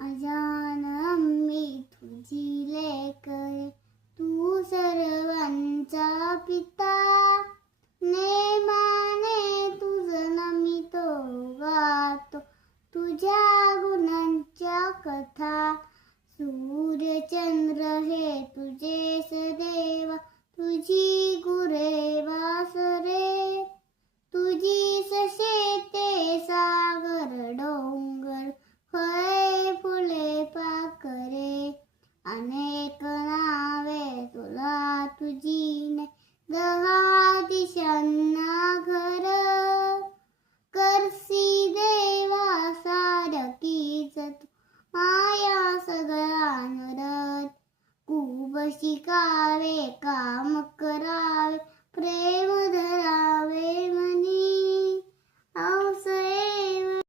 अजान मी तुझी लेकर, तू सर्वांचा पिता. नेमाने तुझं नमितो गातो, तुझ्या गुणांच्या कथा.